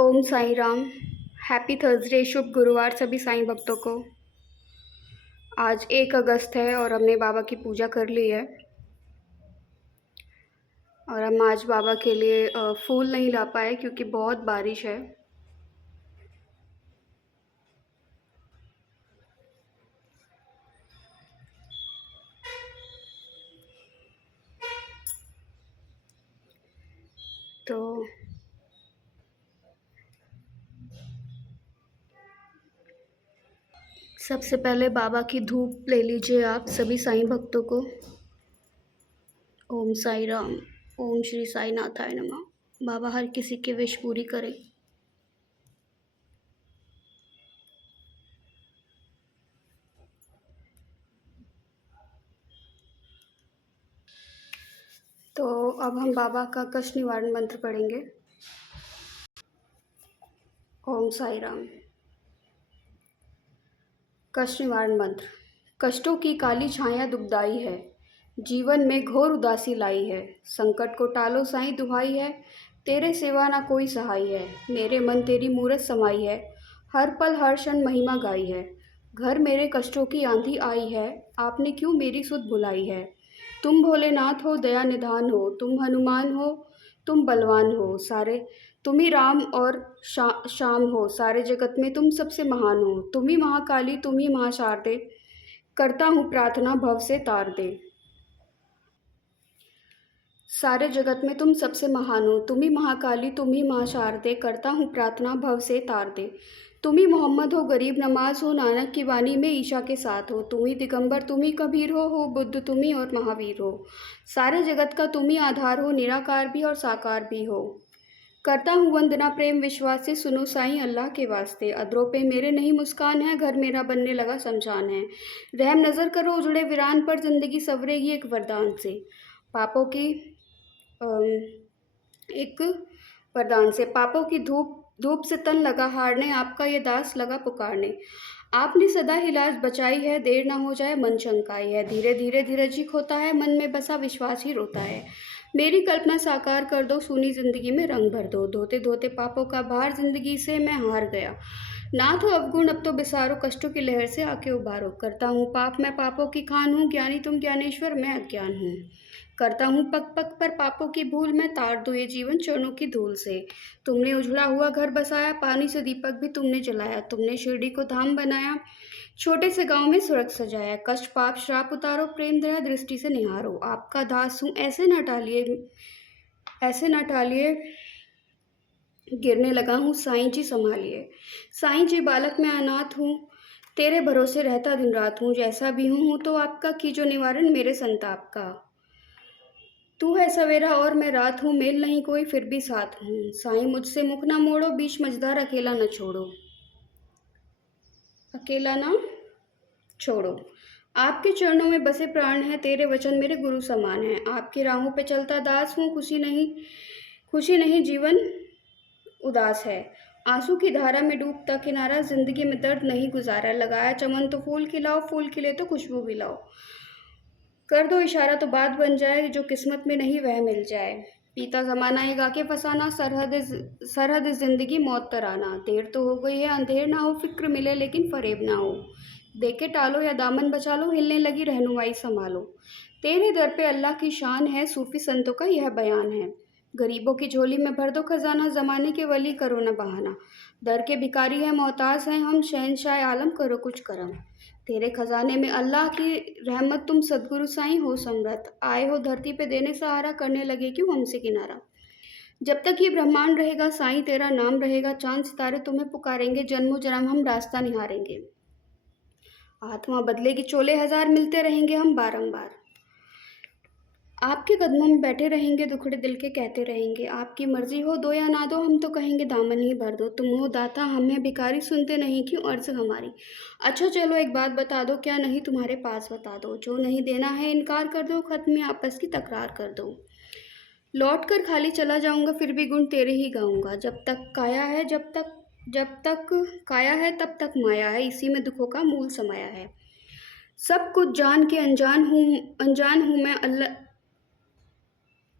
Om Sai Ram. Happy Thursday, शुभ गुरुवार सभी साईं भक्तों को। आज 1 अगस्त है और हमने बाबा की पूजा कर ली है और हम आज बाबा के लिए फूल नहीं ला पाए क्योंकि बहुत बारिश है। तो सबसे पहले बाबा की धूप ले लीजिए आप सभी साईं भक्तों को। ओम साईं राम। ओम श्री साईं नाथाय नमः। बाबा हर किसी की विश पूरी करें। तो अब हम बाबा का कष्ट निवारण मंत्र पढ़ेंगे। ओम साईं राम। कष्ट निवारण मंत्र। कष्टों की काली छाया दुखदाई है, जीवन में घोर उदासी लाई है। संकट को टालो साईं दुहाई है, तेरे सिवा ना कोई सहाय है। मेरे मन तेरी मूरत समाई है, हर पल हर क्षण महिमा गाई है। घर मेरे कष्टों की आंधी आई है, आपने क्यों मेरी सुध बुलाई है। तुम भोलेनाथ हो दया निधान हो, तुम हनुमान हो तुम बलवान हो, सारे तुम ही राम और श्याम हो, सारे जगत में तुम सबसे महान हो। तुम ही महाकाली तुम ही महाशारदे, करता हूँ प्रार्थना भव से तार दे। सारे जगत में तुम सबसे महान हो, तुम ही महाकाली तुम ही महाशारदे, करता हूँ प्रार्थना भव से तार दे। तुम ही मोहम्मद हो गरीब नमाज हो, नानक की वाणी में ईशा के साथ हो। तुम ही दिगंबर तुम ही कबीर हो बुद्ध तुम ही और महावीर हो। सारे जगत का तुम ही आधार हो, निराकार भी और साकार भी हो। करता हूँ वंदना प्रेम विश्वास से, सुनो साईं अल्लाह के वास्ते। अधरों पे मेरे नहीं मुस्कान है, घर मेरा बनने लगा शमशान है। रहम नज़र करो उजड़े वीरान पर, जिंदगी सवरेगी एक वरदान से। पापों की एक वरदान से, पापों की धूप धूप से तन लगा हारने, आपका ये दास लगा पुकारने। आपने सदा ही लाज बचाई है, देर ना हो जाए मन शंकाई है। धीरे धीरे धीरज ही खोता है, मन में बसा विश्वास ही रोता है। मेरी कल्पना साकार कर दो, सूनी जिंदगी में रंग भर दो। धोते धोते पापों का भार जिंदगी से मैं हार गया। नाथ हो अवगुण अब तो बिसारो, कष्टों की लहर से आके उबारो। करता हूँ पाप मैं पापों की खान हूँ, ज्ञानी तुम ज्ञानेश्वर मैं अज्ञान हूँ। करता हूँ पग पग पर पापों की भूल, मैं तार दो ये जीवन चरणों की धूल से। तुमने उजड़ा हुआ घर बसाया, पानी से दीपक भी तुमने जलाया। तुमने शिरडी को धाम बनाया, छोटे से गांव में स्वर्ग सजाया। कष्ट पाप श्राप उतारो, प्रेम दया दृष्टि से निहारो। आपका दास हूँ ऐसे न टालिए, ऐसे न टालिए, गिरने लगा हूँ साईं जी संभालिए। साईं जी बालक मैं अनाथ हूँ, तेरे भरोसे रहता दिन रात हूँ। जैसा भी हूँ तो आपका, कीजो निवारण मेरे संताप का। तू है सवेरा और मैं रात हूँ, मेल नहीं कोई फिर भी साथ हूँ। साईं मुझसे मुख ना मोड़ो, बीच मझधार अकेला न छोड़ो, अकेला ना छोड़ो। आपके चरणों में बसे प्राण है, तेरे वचन मेरे गुरु समान है। आपकी राहों पे चलता दास हूँ, खुशी नहीं जीवन उदास है। आंसू की धारा में डूबता किनारा, जिंदगी में दर्द नहीं गुजारा। लगाया चमन तो फूल खिलाओ, फूल खिले तो खुशबू भी लाओ। कर दो इशारा तो बात बन जाए, जो किस्मत में नहीं वह मिल जाए। पीता जमाना ये गा के फसाना, सरहद जिंदगी मौत तराना। देर तो हो गई है अंधेर ना हो, फिक्र मिले लेकिन फरेब ना हो। देखे टालो या दामन बचा लो, हिलने लगी रहनुमाई संभालो। तेरे दर पे अल्लाह की शान है, सूफी संतों का यह बयान है। गरीबों की झोली में भर दो खजाना, जमाने के वली करो न बहाना। दर के भिखारी है मोहताज हैं हम, शहनशाह आलम करो कुछ करम। तेरे खजाने में अल्लाह की रहमत, तुम सदगुरु साईं हो समर्थ। आए हो धरती पे देने सहारा, करने लगे क्यों हमसे किनारा। जब तक ये ब्रह्मांड रहेगा साईं तेरा नाम रहेगा, चांद सितारे तुम्हें पुकारेंगे, जन्मों जन्म हम रास्ता निहारेंगे। आत्मा बदलेगी चोले हजार, मिलते रहेंगे हम बारंबार। आपके कदमों में बैठे रहेंगे, दुखड़े दिल के कहते रहेंगे। आपकी मर्जी हो दो या ना दो, हम तो कहेंगे दामन ही भर दो। तुम हो दाता हम हैं भिखारी, सुनते नहीं क्यों अर्ज हमारी। अच्छा चलो एक बात बता दो, क्या नहीं तुम्हारे पास बता दो। जो नहीं देना है इनकार कर दो, खत्म में आपस की तकरार कर दो। लौट कर खाली चला जाऊंगा, फिर भी गुण तेरे ही गाऊंगा। जब तक काया है तब तक माया है, इसी में दुखों का मूल समाया है। सब कुछ जान के अनजान हूँ मैं,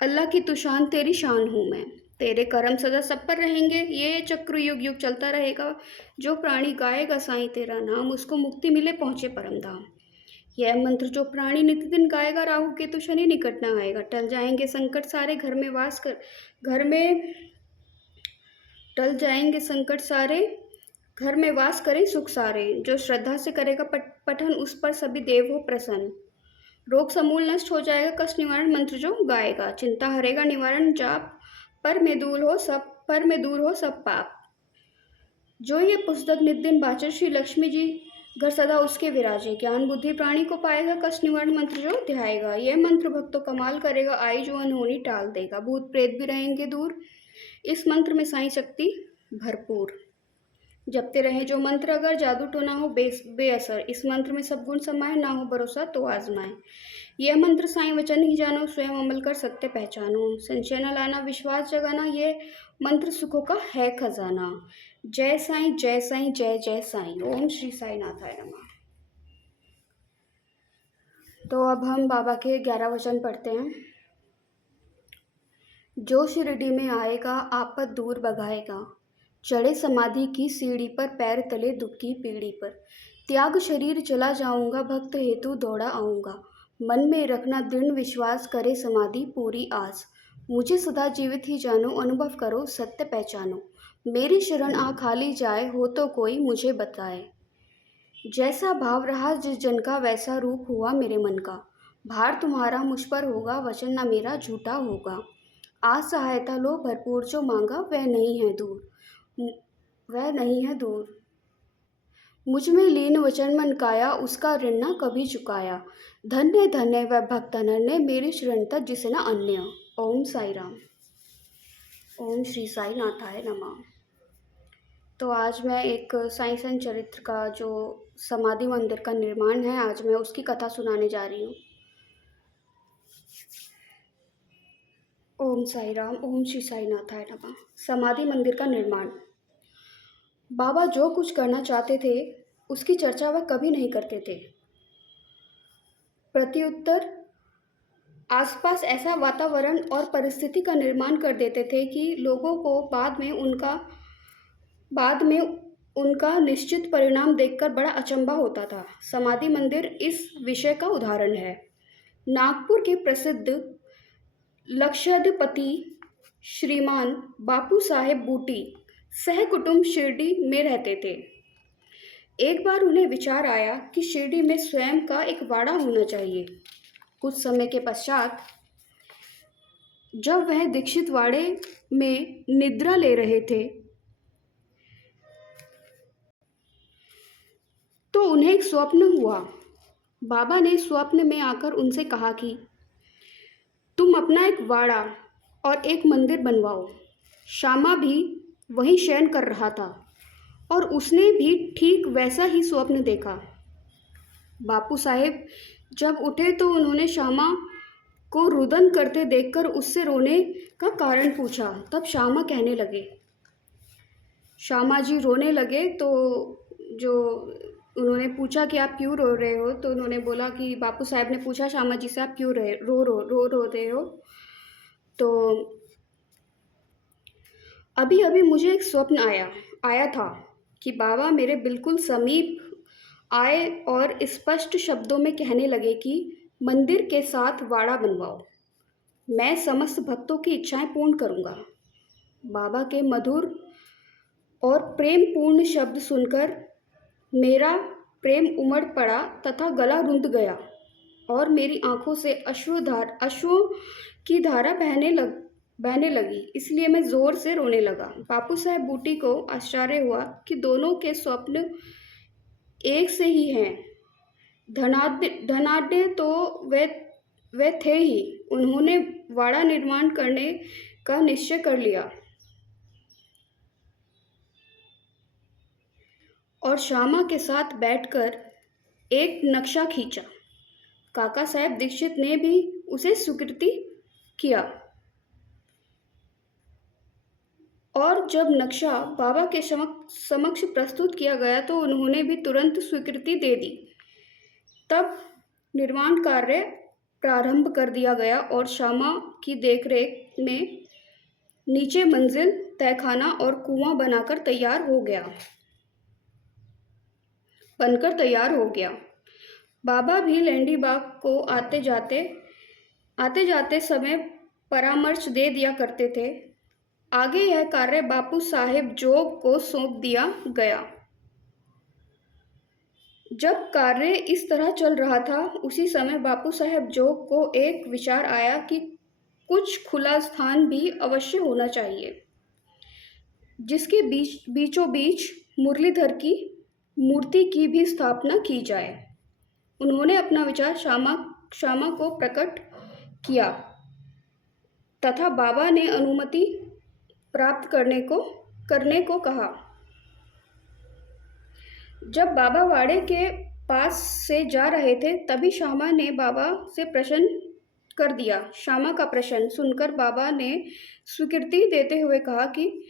अल्लाह की तू शान तेरी शान हूँ मैं। तेरे कर्म सदा सब पर रहेंगे, ये चक्र युग युग चलता रहेगा। जो प्राणी गाएगा साईं तेरा नाम, उसको मुक्ति मिले पहुँचे परम धाम। यह मंत्र जो प्राणी नित्यदिन गाएगा, राहु केतु शनि निकट न आएगा। टल जाएंगे संकट सारे, घर में टल जाएंगे संकट सारे, घर में वास करें सुख सारे। जो श्रद्धा से करेगा पठन, उस पर सभी देव हो प्रसन्न। रोग समूल नष्ट हो जाएगा, कष्ट निवारण मंत्र जो गाएगा। चिंता हरेगा निवारण जाप, पर में दूर हो सब पाप। जो ये पुस्तक नित दिन बाचर, श्री लक्ष्मी जी घर सदा उसके विराजे। ज्ञान बुद्धि प्राणी को पाएगा, कष्ट निवारण मंत्र जो ध्याएगा। यह मंत्र भक्तों कमाल करेगा, आई जो अनहोनी टाल देगा। भूत प्रेत भी रहेंगे दूर, इस मंत्र में साईं शक्ति भरपूर। जपते रहे जो मंत्र, अगर जादू टोना हो बेअसर। इस मंत्र में सब गुण समाये, ना हो भरोसा तो आजमाए। यह मंत्र साईं वचन ही जानो, स्वयं अमल कर सत्य पहचानो। संशय न लाना, विश्वास जगाना, ये मंत्र सुखों का है खजाना। जय साईं जय साईं जय जय साईं। ओम श्री साई नाथाय नमः। तो अब हम बाबा के 11 वचन पढ़ते हैं। जो शिरडी में आएगा, आपद दूर भगाएगा। चढ़े समाधि की सीढ़ी पर, पैर तले दुख की पीढ़ी पर। त्याग शरीर चला जाऊंगा, भक्त हेतु दौड़ा आऊंगा। मन में रखना दृढ़ विश्वास, करे समाधि पूरी आस। मुझे सदा जीवित ही जानो, अनुभव करो सत्य पहचानो। मेरी शरण आ खाली जाए, हो तो कोई मुझे बताए। जैसा भाव रहा जिस जन का, वैसा रूप हुआ मेरे मन का। भार तुम्हारा मुझ पर होगा, वचन न मेरा झूठा होगा। आज सहायता लो भरपूर, जो मांगा वह नहीं है दूर। मुझ में लीन वचन मन काया, उसका ऋण न कभी चुकाया। धन्य धन्य वह भक्त अनन्य, मेरी शरणता जिसे न अन्य। ओम साई राम। ओम श्री साई नाथाय नमः। तो आज मैं एक साईं संत चरित्र का जो समाधि मंदिर का निर्माण है, आज मैं उसकी कथा सुनाने जा रही हूँ। ओम साई राम। ओम श्री साई नाथाय नमः। समाधि मंदिर का निर्माण। बाबा जो कुछ करना चाहते थे, उसकी चर्चा वह कभी नहीं करते थे। प्रत्युत्तर आसपास ऐसा वातावरण और परिस्थिति का निर्माण कर देते थे कि लोगों को बाद में उनका निश्चित परिणाम देखकर बड़ा अचंभा होता था। समाधि मंदिर इस विषय का उदाहरण है। नागपुर के प्रसिद्ध लक्षाधिपति श्रीमान बापू साहेब बूटी सहकुटुंब शिरडी में रहते थे। एक बार उन्हें विचार आया कि शिरडी में स्वयं का एक वाड़ा होना चाहिए। कुछ समय के पश्चात जब वह दीक्षित वाड़े में निद्रा ले रहे थे, तो उन्हें एक स्वप्न हुआ। बाबा ने स्वप्न में आकर उनसे कहा कि तुम अपना एक वाड़ा और एक मंदिर बनवाओ। श्यामा भी वहीं शयन कर रहा था और उसने भी ठीक वैसा ही स्वप्न देखा। बापू साहेब जब उठे तो उन्होंने श्यामा को रुदन करते देखकर उससे रोने का कारण पूछा। तब श्यामा कहने लगे, श्यामा जी रोने लगे। तो जो उन्होंने पूछा कि आप क्यों रो रहे हो, तो उन्होंने बोला कि बापू साहब ने पूछा श्यामा जी से, आप क्यों रो रहे हो। तो अभी अभी मुझे एक स्वप्न आया था कि बाबा मेरे बिल्कुल समीप आए और स्पष्ट शब्दों में कहने लगे कि मंदिर के साथ वाड़ा बनवाओ, मैं समस्त भक्तों की इच्छाएं पूर्ण करूंगा। बाबा के मधुर और प्रेम पूर्ण शब्द सुनकर मेरा प्रेम उमड़ पड़ा तथा गला रुंध गया और मेरी आंखों से अश्रुओं की धारा बहने लगी। इसलिए मैं जोर से रोने लगा। बापू साहेब बूटी को आश्चर्य हुआ कि दोनों के स्वप्न एक से ही हैं। धनाढ्य तो वे थे ही। उन्होंने वाड़ा निर्माण करने का निश्चय कर लिया और श्यामा के साथ बैठकर एक नक्शा खींचा। काका साहेब दीक्षित ने भी उसे स्वीकृति किया और जब नक्शा बाबा के समक्ष प्रस्तुत किया गया तो उन्होंने भी तुरंत स्वीकृति दे दी। तब निर्माण कार्य प्रारंभ कर दिया गया और श्यामा की देखरेख में नीचे मंजिल, तहखाना और कुआं बनकर तैयार हो गया। बाबा भी लैंडी बाग को आते जाते समय परामर्श दे दिया करते थे। आगे यह कार्य बापू साहेब जोग को सौंप दिया गया। जब कार्य इस तरह चल रहा था, उसी समय बापू साहेब जोग को एक विचार आया कि कुछ खुला स्थान भी अवश्य होना चाहिए, जिसके बीचों बीच मुरलीधर की मूर्ति की भी स्थापना की जाए। उन्होंने अपना विचार श्यामा को प्रकट किया तथा बाबा ने अनुमति प्राप्त करने को कहा। जब बाबा वाड़े के पास से जा रहे थे, तभी श्यामा ने बाबा से प्रश्न कर दिया। श्यामा का प्रश्न सुनकर बाबा ने स्वीकृति देते हुए कहा कि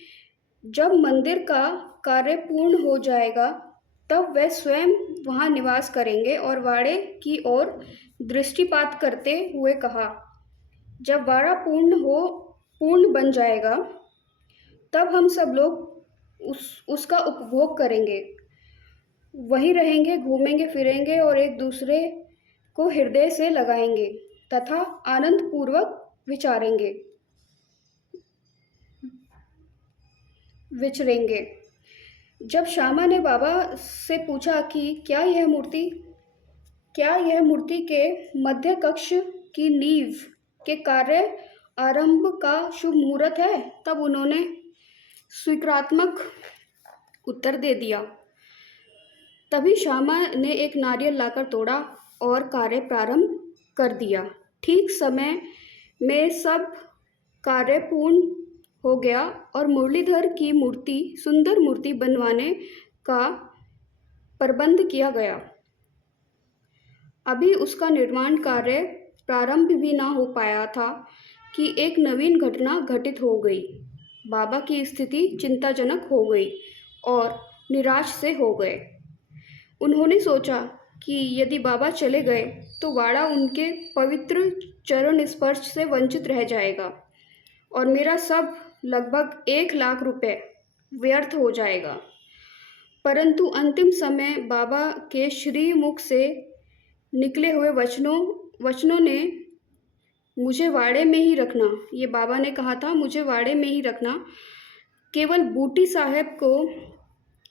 जब मंदिर का कार्य पूर्ण हो जाएगा, तब वह स्वयं वहां निवास करेंगे। और वाड़े की ओर दृष्टिपात करते हुए कहा, जब वाड़ा पूर्ण बन जाएगा, तब हम सब लोग उसका उपभोग करेंगे, वहीं रहेंगे, घूमेंगे फिरेंगे और एक दूसरे को हृदय से लगाएंगे तथा आनंद पूर्वक विचरेंगे। जब श्यामा ने बाबा से पूछा कि क्या यह मूर्ति के मध्य कक्ष की नींव के कार्य आरंभ का शुभ मुहूर्त है, तब उन्होंने स्वीकारात्मक उत्तर दे दिया। तभी श्यामा ने एक नारियल लाकर तोड़ा और कार्य प्रारंभ कर दिया। ठीक समय में सब कार्य पूर्ण हो गया और मुरलीधर की सुंदर मूर्ति बनवाने का प्रबंध किया गया। अभी उसका निर्माण कार्य प्रारंभ भी ना हो पाया था कि एक नवीन घटना घटित हो गई। बाबा की स्थिति चिंताजनक हो गई और निराश से हो गए। उन्होंने सोचा कि यदि बाबा चले गए तो वाड़ा उनके पवित्र चरण स्पर्श से वंचित रह जाएगा और मेरा सब लगभग 1 लाख रुपए व्यर्थ हो जाएगा। परंतु अंतिम समय बाबा के श्री मुख से निकले हुए वचनों ने मुझे वाड़े में ही रखना, ये बाबा ने कहा था, मुझे वाड़े में ही रखना, केवल बूटी साहब को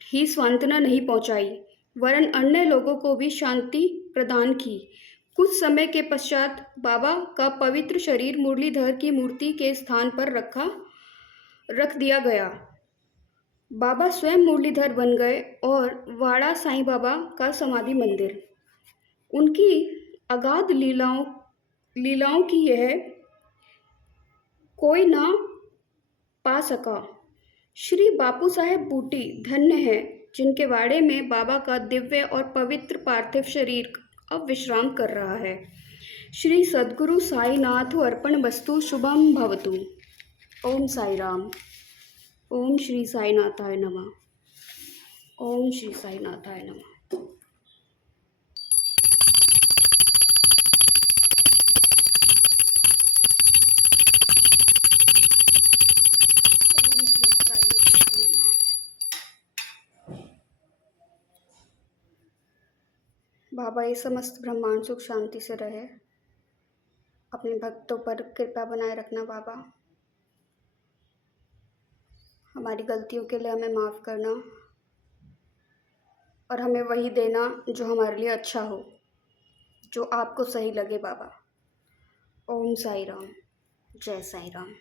ही सांत्वना नहीं पहुंचाई, वरन अन्य लोगों को भी शांति प्रदान की। कुछ समय के पश्चात बाबा का पवित्र शरीर मुरलीधर की मूर्ति के स्थान पर रख दिया गया। बाबा स्वयं मुरलीधर बन गए और वाड़ा साईं बाबा का समाधि मंदिर। उनकी अगाध लीलाओं की यह कोई ना पा सका। श्री बापू साहेब बूटी धन्य है, जिनके वाड़े में बाबा का दिव्य और पवित्र पार्थिव शरीर अब विश्राम कर रहा है। श्री सद्गुरु साईनाथ अर्पणमस्तु। शुभम भवतु। ओम साई राम। ओम श्री साईनाथाय नमः। ओम श्री साईनाथाय नमः। ओम श्री साईनाथाय नमः। बाबा, ये समस्त ब्रह्मांड सुख शांति से रहे। अपने भक्तों पर कृपा बनाए रखना बाबा। हमारी गलतियों के लिए हमें माफ़ करना और हमें वही देना जो हमारे लिए अच्छा हो, जो आपको सही लगे बाबा। ओम साई राम। जय साई राम।